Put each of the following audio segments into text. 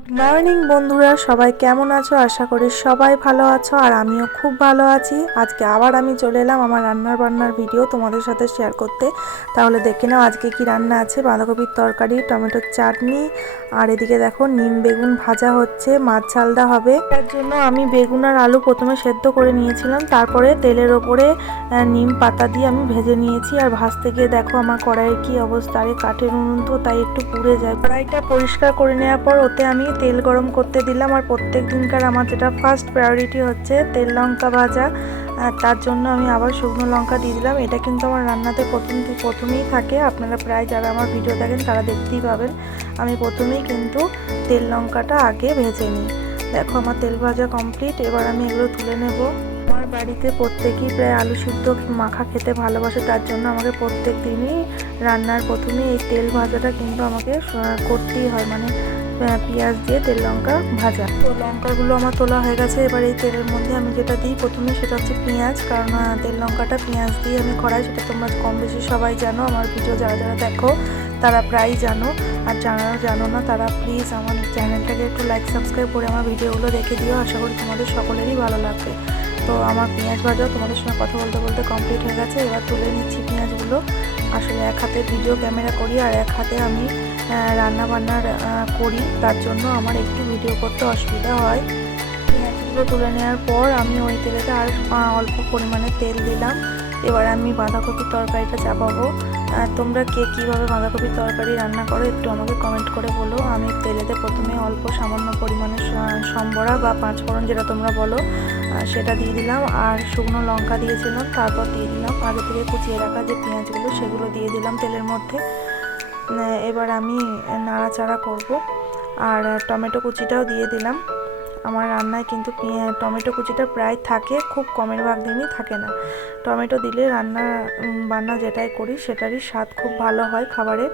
Good morning বন্ধুরা, সবাই কেমন আছো? আশা করি সবাই ভালো আছো আর আমিও খুব ভালো আছি। আজকে আবার আমি চলে এলাম আমার রান্নার বান্নার ভিডিও তোমাদের সাথে শেয়ার করতে। তাহলে দেখে নাও আজকে কি রান্না আছে। বাঁধাকপির তরকারি, টমেটোর চাটনি, আর এদিকে দেখো নিম বেগুন ভাজা হচ্ছে, মাছ ঝালদা হবে। তার জন্য আমি বেগুন আর আলু প্রথমে সেদ্ধ করে নিয়েছিলাম, তারপরে তেলের ওপরে নিম পাতা দিয়ে আমি ভেজে নিয়েছি। আর ভাজতে গিয়ে দেখো আমার কড়াইয়ের কি অবস্থা, আরে কাঠের উনুন তো, তাই একটু পুড়ে যায়। কড়াইটা পরিষ্কার করে নেওয়ার পর ওতে আমি তেল গরম করতে দিলাম। আর প্রত্যেক দিনকার আমার যেটা ফার্স্ট প্রায়োরিটি হচ্ছে তেল লঙ্কা ভাজা, তার জন্য আমি আবার শুকনো লঙ্কা দিয়ে দিলাম। এটা কিন্তু আমার রান্নাতে প্রথমেই থাকে, আপনারা প্রায় যারা আমার ভিডিও দেখেন তারা দেখতেই পাবেন আমি প্রথমেই কিন্তু তেল লঙ্কাটা আগে ভেজে নিই। দেখো আমার তেল ভাজা কমপ্লিট। এবার আমি এগুলো তুলে নেব। আমার বাড়িতে প্রত্যেকেই প্রায় আলু সিদ্ধ মাখা খেতে ভালোবাসে, তার জন্য আমাকে প্রত্যেক দিনই রান্নার প্রথমে এই তেল ভাজাটা কিন্তু আমাকে করতেই হয়, মানে পেঁয়াজ দিয়ে তেল লঙ্কা ভাজা। তো লঙ্কাগুলো আমার তোলা হয়ে গেছে। এবার এই তেলের মধ্যে আমি যেটা দিই প্রথমে সেটা হচ্ছে পেঁয়াজ, কারণ তেল লঙ্কাটা পেঁয়াজ দিয়ে আমি করাই, সেটা তোমরা কম বেশি সবাই জানো। আমার ভিডিও যারা যারা দেখো তারা প্রায়ই জানো, আর যারা জানো না তারা প্লিজ আমার চ্যানেলটাকে একটু লাইক সাবস্ক্রাইব করে আমার ভিডিওগুলো দেখে দিও। আশা করি তোমাদের সকলেরই ভালো লাগবে। তো আমার পেঁয়াজ ভাজা তোমাদের সঙ্গে কথা বলতে বলতে কমপ্লিট হয়ে গেছে। এবার তুলে নিচ্ছি পেঁয়াজগুলো। আসলে এক হাতে ভিডিও ক্যামেরা করি আর এক হাতে আমি রান্না বান্নার করি, তার জন্য আমার একটু ভিডিও করতে অসুবিধা হয়। পেঁয়াজগুলো তুলে নেওয়ার পর আমি ওই তেলেতে আর অল্প পরিমাণে তেল দিলাম। এবার আমি বাঁধাকপির তরকারিটা চাপাবো। তোমরা কে কীভাবে বাঁধাকপির তরকারি রান্না করো একটু আমাকে কমেন্ট করে বলো। আমি তেলেতে প্রথমে অল্প সামান্য পরিমাণে সম্বরা বা পাঁচফোড়ন যেটা তোমরা বলো সেটা দিয়ে দিলাম, আর শুকনো লঙ্কা দিয়েছিলাম। তারপর দিয়ে দিলাম আগে থেকে কুচিয়ে রাখা যে পেঁয়াজগুলো, সেগুলো দিয়ে দিলাম তেলের মধ্যে। এবার আমি নাড়াচাড়া করব, আর টমেটো কুচিটাও দিয়ে দিলাম। আমার রান্নায় কিন্তু টমেটো কুচিটা প্রায় থাকে, খুব কমের ভাগ দিনই থাকে না। টমেটো দিলে রান্না বান্না যেটাই করি সেটারই স্বাদ খুব ভালো হয় খাবারের,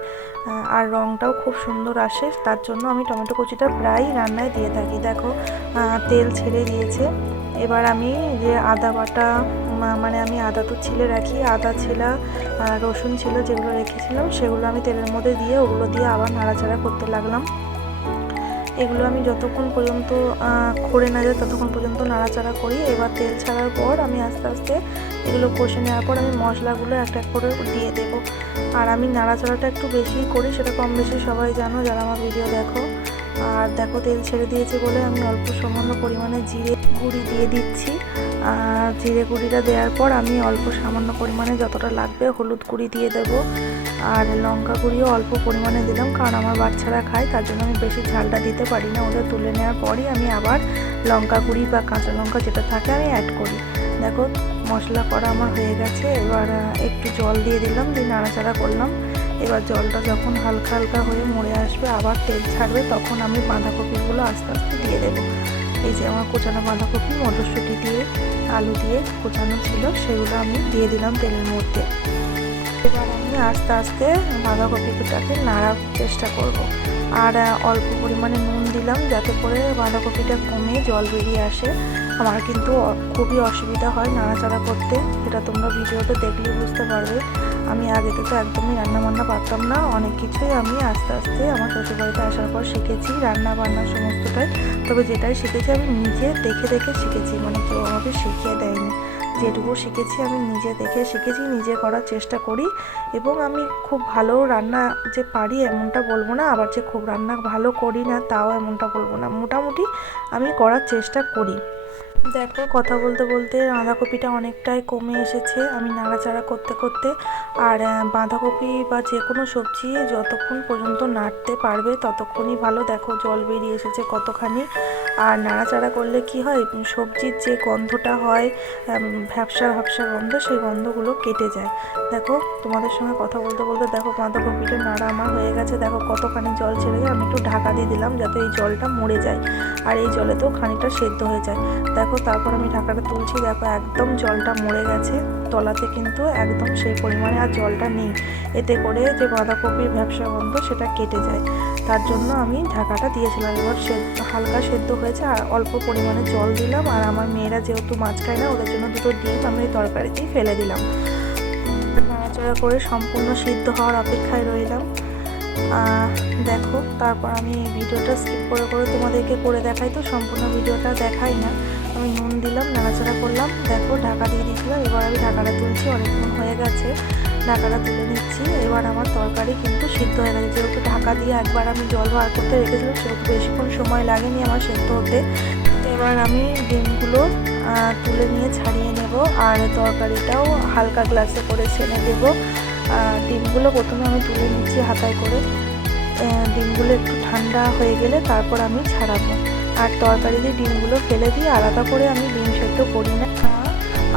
আর রঙটাও খুব সুন্দর আসে। তার জন্য আমি টমেটো কুচিটা প্রায় রান্নায় দিয়ে থাকি। দেখো তেল ছেড়ে দিয়েছে। এবার আমি যে আদা বাটা, মানে আমি আদা তো ছিলে রাখি, আদা ছিলা রসুন ছিল যেগুলো রেখেছিলাম সেগুলো আমি তেলের মধ্যে দিয়ে ওগুলো দিয়ে আবার নাড়াচাড়া করতে লাগলাম। এগুলো আমি যতক্ষণ পর্যন্ত খড়ে না যায় ততক্ষণ পর্যন্ত নাড়াচাড়া করি। এবার তেল ছাড়ার পর আমি আস্তে আস্তে এগুলো কষে নেওয়ার পর আমি মশলাগুলো একটা এক করে দিয়ে দেবো। আর আমি নাড়াচাড়াটা একটু বেশিই করি, সেটা কম বেশি সবাই জানো যারা আমার ভিডিও দেখো। আর দেখো তেল ছেড়ে দিয়েছে বলে আমি অল্প সামান্য পরিমাণে জিরে গুঁড়ি দিয়ে দিচ্ছি। আর জিরে গুঁড়িটা দেওয়ার পর আমি অল্প সামান্য পরিমাণে যতটা লাগবে হলুদ গুঁড়ি দিয়ে দেবো, আর লঙ্কা গুঁড়িও অল্প পরিমাণে দিলাম, কারণ আমার বাচ্চারা খায় তার জন্য আমি বেশি ঝালটা দিতে পারি না। ওদের তুলে নেওয়ার পরই আমি আবার লঙ্কা গুঁড়ি বা কাঁচা লঙ্কা যেটা থাকে আমি অ্যাড করি। দেখো মশলা করা আমার হয়ে গেছে। এবার একটু জল দিয়ে দিলাম, দিয়ে নাড়াচাড়া করলাম। এবার জলটা যখন হালকা হালকা হয়ে মরে আসবে আবার তেল ছাড়বে, তখন আমি বাঁধাকপিগুলো আস্তে আস্তে দিয়ে দেবো। এই যে আমার কোচানো বাঁধাকপি মটরশুঁটি দিয়ে আলু দিয়ে কোচানো ছিল সেগুলো আমি দিয়ে দিলাম তেলের মধ্যে। এবার আমি আস্তে আস্তে বাঁধাকপিটাকে নাড়ার চেষ্টা করব। আর অল্প পরিমাণে নুন দিলাম যাতে করে বাঁধাকপিটা কমে জল বেরিয়ে আসে। আমার কিন্তু খুবই অসুবিধা হয় নাড়াচাড়া করতে, এটা তোমরা ভিডিওতে দেখলেই বুঝতে পারবে। আমি আগে তো একদমই রান্নাবান্না পারতাম না, অনেক কিছুই আমি আস্তে আস্তে আমার শ্বশুরবাড়িতে আসার পর শিখেছি রান্না বান্না সমস্তটাই। তবে যেটাই শিখেছি আমি নিজে দেখে দেখে শিখেছি, মানে কেউ আমাকে শিখিয়ে দেয়নি। যেটুকু শিখেছি আমি নিজে দেখে শিখেছি, নিজে করার চেষ্টা করি। এবং আমি খুব ভালো রান্না যে পারি এমনটা বলবো না, আবার যে খুব রান্না ভালো করি না তাও এমনটা বলবো না, মোটামুটি আমি করার চেষ্টা করি। দেখো কথা বলতে বলতে বাঁধাকপিটা অনেকটাই কমে এসেছে আমি নাড়াচাড়া করতে করতে। আর বাঁধাকপি বা যে কোনো সবজি যতক্ষণ পর্যন্ত নাড়তে পারবে ততক্ষণই ভালো। দেখো জল বেরিয়ে এসেছে কতখানি। আর নাড়াচাড়া করলে কি হয়, সবজির যে গন্ধটা হয় ভ্যাপসা ভ্যাপসা গন্ধ, সেই গন্ধগুলো কেটে যায়। দেখো তোমাদের সঙ্গে কথা বলতে বলতে দেখো বাঁধাকপিটা নাড়া আমার হয়ে গেছে। দেখো কতখানি জল ছেড়ে যায়, আমি একটু ঢাকা দিয়ে দিলাম যাতে এই জলটা মরে যায় আর এই জলেতেও খানিকটা সেদ্ধ হয়ে যায়। দেখো তারপর আমি ঢাকাটা তুলছি, দেখো একদম জলটা মরে গেছে, তলাতে কিন্তু একদম সেই পরিমাণে আর জলটা নেই। এতে করে যে বাঁধাকপির ভ্যাপসা গন্ধ সেটা কেটে যায়, তার জন্য আমি ঢাকাটা দিয়েছিলাম। এবার হালকা সেদ্ধ হয়েছে আর অল্প পরিমাণে জল দিলাম। আর আমার মেয়েরা যেহেতু মাছ খায় না, ওদের জন্য দুটো ডিম আমি ওই তরকারিতেই ফেলে দিলাম। নাড়াচাড়া করে সম্পূর্ণ সিদ্ধ হওয়ার অপেক্ষায় রইলাম। দেখো তারপর আমি ভিডিওটা স্কিপ করে করে তোমাদেরকে করে দেখাই, তো সম্পূর্ণ ভিডিওটা দেখাই না। আমি নুন দিলাম, নাড়াচাড়া করলাম, দেখো ঢাকা দিয়ে দিয়েছিলাম। এবার আমি ঢাকাটা তুলছি, অনেকক্ষণ হয়ে গেছে, ঢাকাটা তুলে নিচ্ছি। এবার আমার তরকারি কিন্তু সিদ্ধ হয়ে গেছে, যেহেতু ঢাকা দিয়ে একবার আমি জল বার করতে রেখেছিলাম সেহেতু বেশিক্ষণ সময় লাগেনি আমার সেদ্ধ হতে। এবার আমি ডিমগুলো তুলে নিয়ে ছাড়িয়ে নেব, আর তরকারিটাও হালকা গ্লাসে করে ছেনে দেব। ডিমগুলো প্রথমে আমি তুলে নিচ্ছি হাতায় করে, ডিমগুলো একটু ঠান্ডা হয়ে গেলে তারপর আমি ছাড়াবো। আর তরকারি দিয়ে ডিমগুলো ফেলে দিয়ে আলাদা করে আমি ডিম সেদ্ধ করি না।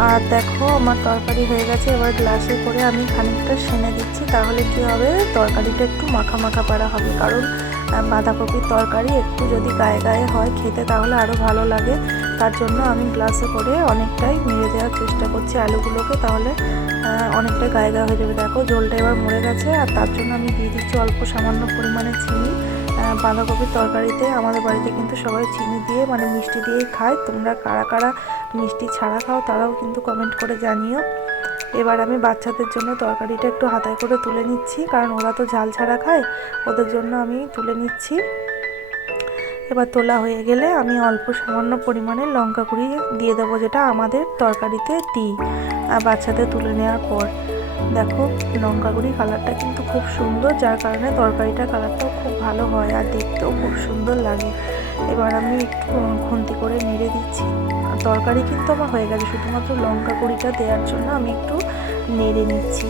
আর দেখো আমার তরকারি হয়ে গেছে, এবার গ্লাসে করে আমি খানিকটা সেনে দিচ্ছি, তাহলে কী হবে তরকারিটা একটু মাখা মাখা পাড়া হবে। কারণ বাঁধাকপির তরকারি একটু যদি গায়ে গায়ে হয় খেতে তাহলে আরও ভালো লাগে। তার জন্য আমি গ্লাসে করে অনেকটাই নেড়ে দেওয়ার চেষ্টা করছি আলুগুলোকে, তাহলে অনেকটা গায়ে গায়ে হয়ে যাবে। দেখো ঝোলটা এবার মরে গেছে, আর তার জন্য আমি দিয়ে দিচ্ছি অল্প সামান্য পরিমাণে চিনি। বাঁধাকপির তরকারিতে আমাদের বাড়িতে কিন্তু সবাই চিনি দিয়ে মানে মিষ্টি দিয়েই খায়। তোমরা কারা কারা মিষ্টি ছাড়া খাও তারাও কিন্তু কমেন্ট করে জানিও। এবার আমি বাচ্চাদের জন্য তরকারিটা একটু হাতায় করে তুলে নিচ্ছি, কারণ ওরা তো ঝাল ছাড়া খায়, ওদের জন্য আমি তুলে নিচ্ছি। এবার তোলা হয়ে গেলে আমি অল্প সামান্য পরিমাণে লঙ্কা গুঁড়ি দিয়ে দেবো, যেটা আমাদের তরকারিতে দিই বাচ্চাদের তুলে নেওয়ার পর। দেখো লঙ্কা গুঁড়ি কালারটা কিন্তু খুব সুন্দর, যার কারণে তরকারিটার কালারটাও খুব ভালো হয় আর দেখতেও খুব সুন্দর লাগে। এবার আমি একটু খুন্তি করে নেড়ে দিচ্ছি। তরকারি কিন্তু আমার হয়ে গেছে, শুধুমাত্র লঙ্কা গুঁড়িটা দেওয়ার জন্য আমি একটু নেড়ে নিচ্ছি।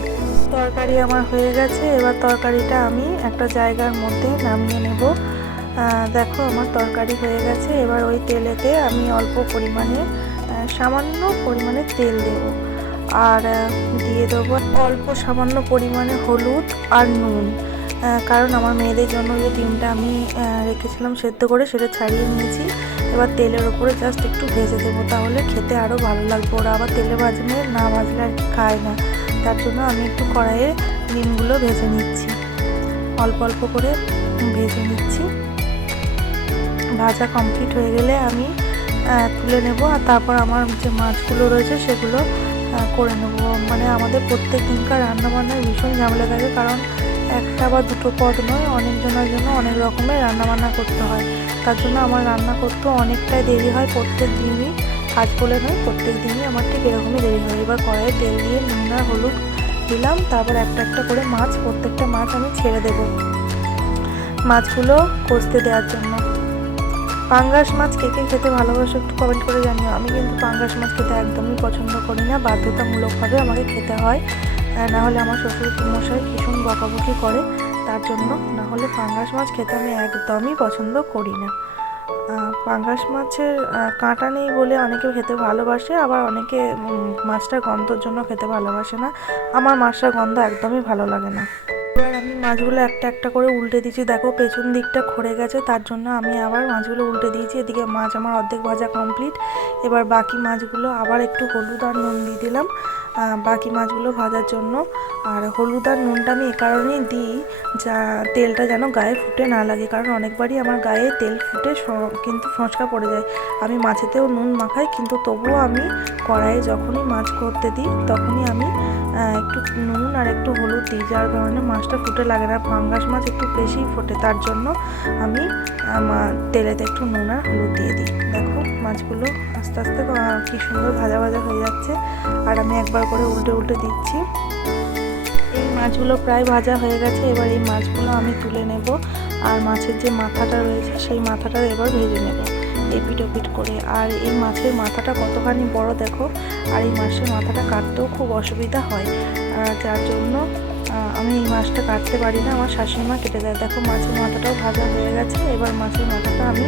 তরকারি আমার হয়ে গেছে, এবার তরকারিটা আমি একটা জায়গার মধ্যে নামিয়ে নেব। দেখো আমার তরকারি হয়ে গেছে, এবার ওই তেলেতে আমি অল্প পরিমাণে সামান্য পরিমাণে তেল দেব, আর দিয়ে দেবো অল্প সামান্য পরিমাণে হলুদ আর নুন। কারণ আমার মেয়েদের জন্য যে ডিমটা আমি রেখেছিলাম সেদ্ধ করে সেটা ছাড়িয়ে নিয়েছি। এবার তেলের ওপরে জাস্ট একটু ভেজে দেবো, তাহলে খেতে আরও ভালো লাগবে। ওরা আবার তেলে ভাজলে না ভাজলে আর কি খায় না, তার জন্য আমি একটু কড়াইয়ে ডিমগুলো ভেজে নিচ্ছি, অল্প অল্প করে ভেজে নিচ্ছি। ভাজা কমপ্লিট হয়ে গেলে আমি তুলে নেব, আর তারপর আমার যে মাছগুলো রয়েছে সেগুলো করে নেব। মানে আমাদের প্রত্যেক দিনকার রান্নাবান্নায় ভীষণ ঝামেলা থাকে, কারণ একটা বা দুটো পদ নয়, অনেকজনের জন্য অনেক রকমের রান্নাবান্না করতে হয়। তার জন্য আমার রান্না করতেও অনেকটাই দেরি হয় প্রত্যেক দিনই, আজ বলে নয় প্রত্যেক দিনই আমার ঠিক এরকমই দেরি হয়। এবার কড়াইয়ে তেল দিয়ে নুন আর হলুদ দিলাম, তারপর একটা একটা করে মাছ, প্রত্যেকটা মাছ আমি ছেড়ে দেব মাছগুলো কষতে দেওয়ার জন্য। পাঙ্গাস মাছ কে কে খেতে ভালোবাসো একটু কমেন্ট করে জানিও। আমি কিন্তু পাঙ্গাস মাছ খেতে একদমই পছন্দ করি না, বাধ্যতামূলকভাবে আমাকে খেতে হয়, না হলে আমার শ্বশুর মশাই ভীষণ বকাবকি করে, তার জন্য না হলে পাঙ্গাস মাছ খেতে আমি একদমই পছন্দ করি না। পাঙ্গাস মাছের কাঁটা নেই বলে অনেকে খেতে ভালোবাসে, আবার অনেকে মাছটার গন্ধর জন্য খেতে ভালোবাসে না। আমার মাছটার গন্ধ একদমই ভালো লাগে না। এবার আমি মাছগুলো একটা একটা করে উল্টে দিয়েছি, দেখো পেছন দিকটা খড়ে গেছে, তার জন্য আমি আবার মাছগুলো উল্টে দিয়েছি। এদিকে মাছ আমার অর্ধেক ভাজা কমপ্লিট। এবার বাকি মাছগুলো আবার একটু হলুদ আর নুন দিয়ে দিলাম বাকি মাছগুলো ভাজার জন্য। আর হলুদ আর নুনটা আমি এ কারণেই দিই যা তেলটা যেন গায়ে ফুটে না লাগে, কারণ অনেকবারই আমার গায়ে তেল ফুটে কিন্তু ফোঁচকা পড়ে যায়। আমি মাছেতেও নুন মাখাই, কিন্তু তবুও আমি কড়াইয়ে যখনই মাছ করতে দিই তখনই আমি একটু নুন আর একটু হলুদ দিই, যার কারণে মাছটা ফুটে লাগে না। পাঙ্গাস মাছ একটু বেশি ফোটে, তার জন্য আমি তেলেতে একটু নুন আর হলুদ দিয়ে দিই। দেখো মাছগুলো আস্তে আস্তে কি সুন্দর ভাজা ভাজা হয়ে যাচ্ছে, আর আমি একবার করে উল্টে উল্টে দিচ্ছি। এই মাছগুলো প্রায় ভাজা হয়ে গেছে, এবার এই মাছগুলো আমি তুলে নেব, আর মাছের যে মাথাটা রয়েছে সেই মাথাটা এবার ভেজে নেব এপিট ওপিট করে। আর এই মাছের মাথাটা কতখানি বড় দেখো, আর এই মাছের মাথাটা কাটতেও খুব অসুবিধা হয়, যার জন্য আমি এই মাছটা কাটতে পারি না, আমার শাশুড়িমা কেটে দেয়। দেখো মাছের মাথাটাও ভাজা হয়ে গেছে, এবার মাছের মাথাটা আমি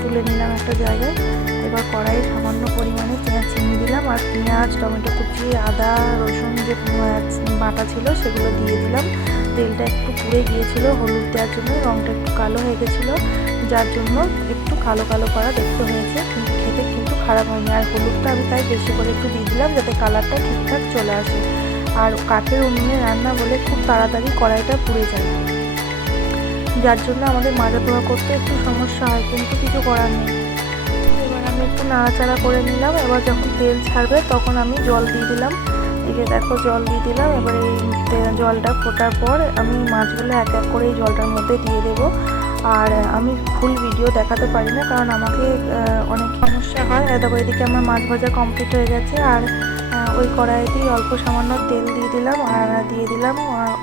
তুলে নিলাম একটা জায়গায়। এবার কড়াইয়ে সামান্য পরিমাণে চিনি দিলাম, আর পেঁয়াজ, টমেটো কুচি, আদা রসুন যে বাটা ছিল সেগুলো দিয়ে দিলাম। তেলটা একটু পুড়ে গিয়েছিল হলুদ দেওয়ার জন্য, রঙটা একটু কালো হয়ে গেছিলো, যার জন্য একটু কালো কালো করা দেখতে হয়েছে, কিন্তু খেতে কিন্তু খারাপ হয়নি। আর হলুদটা আমি তাই বেশি করে একটু দিয়ে দিলাম যাতে কালারটা ঠিকঠাক চলে আসে। আর কাঠের উনুনে রান্না বলে খুব তাড়াতাড়ি কড়াইটা পুড়ে যায়, যার জন্য আমাদের মাজা ধোয়া করতে একটু সমস্যা হয়, কিন্তু কিছু করার নেই। এবার আমি একটু নাড়াচাড়া করে নিলাম। এবার যখন তেল ছাড়বে তখন আমি জল দিয়ে দিলাম, এই যে দেখো জল দিয়ে দিলাম। এবার এই জলটা ফোটার পর আমি মাছগুলো এক এক করে এই জলটার মধ্যে দিয়ে দেবো। আর আমি ফুল ভিডিও দেখাতে পারি না, কারণ আমাকে অনেক সমস্যা হয়। দেখো এদিকে আমার মাছ ভাজা কমপ্লিট হয়ে গেছে। আর ওই কড়াইতেই অল্প সামান্য তেল দিয়ে দিলাম, আর দিয়ে দিলাম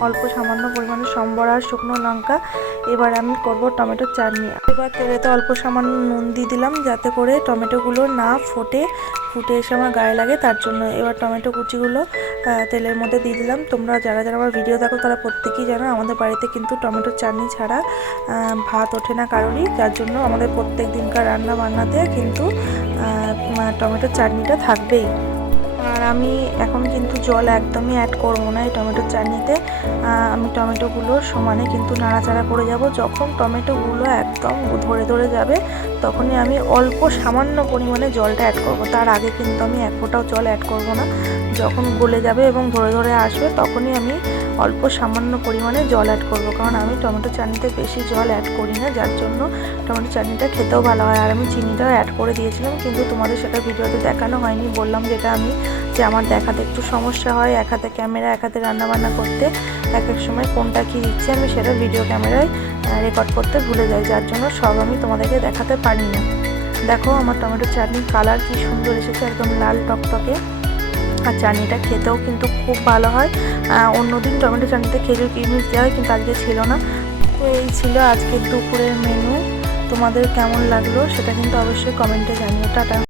অল্প সামান্য পরিমাণে সম্বর আর শুকনো লঙ্কা। এবার আমি করব টমেটোর চাটনি। এবার তেলেতে অল্প সামান্য নুন দিয়ে দিলাম, যাতে করে টমেটোগুলো না ফুটে এসে আমার গায়ে লাগে, তার জন্য। এবার টমেটো কুচিগুলো তেলের মধ্যে দিয়ে দিলাম। তোমরা যারা যারা আমার ভিডিও দেখো তারা প্রত্যেকেই জানো আমাদের বাড়িতে কিন্তু টমেটোর চাটনি ছাড়া ভাত ওঠে না কারোরই, যার জন্য আমাদের প্রত্যেক দিনকার রান্না বান্নাতে কিন্তু টমেটোর চাটনিটা থাকবেই। আর আমি এখন কিন্তু জল একদমই অ্যাড করবো না এই টমেটোর চাটনিতে। আমি টমেটোগুলো সমানে কিন্তু নাড়াচাড়া করে যাব। যখন টমেটোগুলো একদম ধরে ধরে যাবে তখনই আমি অল্প সামান্য পরিমাণে জলটা অ্যাড করব। তার আগে কিন্তু আমি এক ফোঁটাও জল অ্যাড করব না। যখন গলে যাবে এবং ধরে ধরে আসবে তখনই আমি অল্প সামান্য পরিমাণে জল অ্যাড করব, কারণ আমি টমেটো চাটনিতে বেশি জল অ্যাড করি না, যার জন্য টমেটো চাটনিটা খেতেও ভালো হয়। আর আমি চিনিটাও অ্যাড করে দিয়েছিলাম, কিন্তু তোমাদের সেটা ভিডিওতে দেখানো হয়নি। বললাম যেটা আমি যে আমার দেখাতে একটু সমস্যা হয়, এক হাতে ক্যামেরা এক হাতে রান্নাবান্না করতে, এক এক সময় কোনটা কী দিচ্ছে আমি সেটা ভিডিও ক্যামেরায় রেকর্ড করতে ভুলে যাই, যার জন্য সব আমি তোমাদেরকে দেখাতে পারি না। দেখো আমার টমেটো চাটনির কালার কি সুন্দর এসেছে, একদম লাল টকটকে। আর চাটনিটা খেতেও কিন্তু খুব ভালো হয়। অন্যদিন টমেটো চাটনিতে খেজুর কিশমিশ দেওয়া হয়, কিন্তু আজকে ছিল না। তো এই ছিল আজকের দুপুরের মেনু। তোমাদের কেমন লাগলো সেটা কিন্তু অবশ্যই কমেন্টে জানিও। টাটা।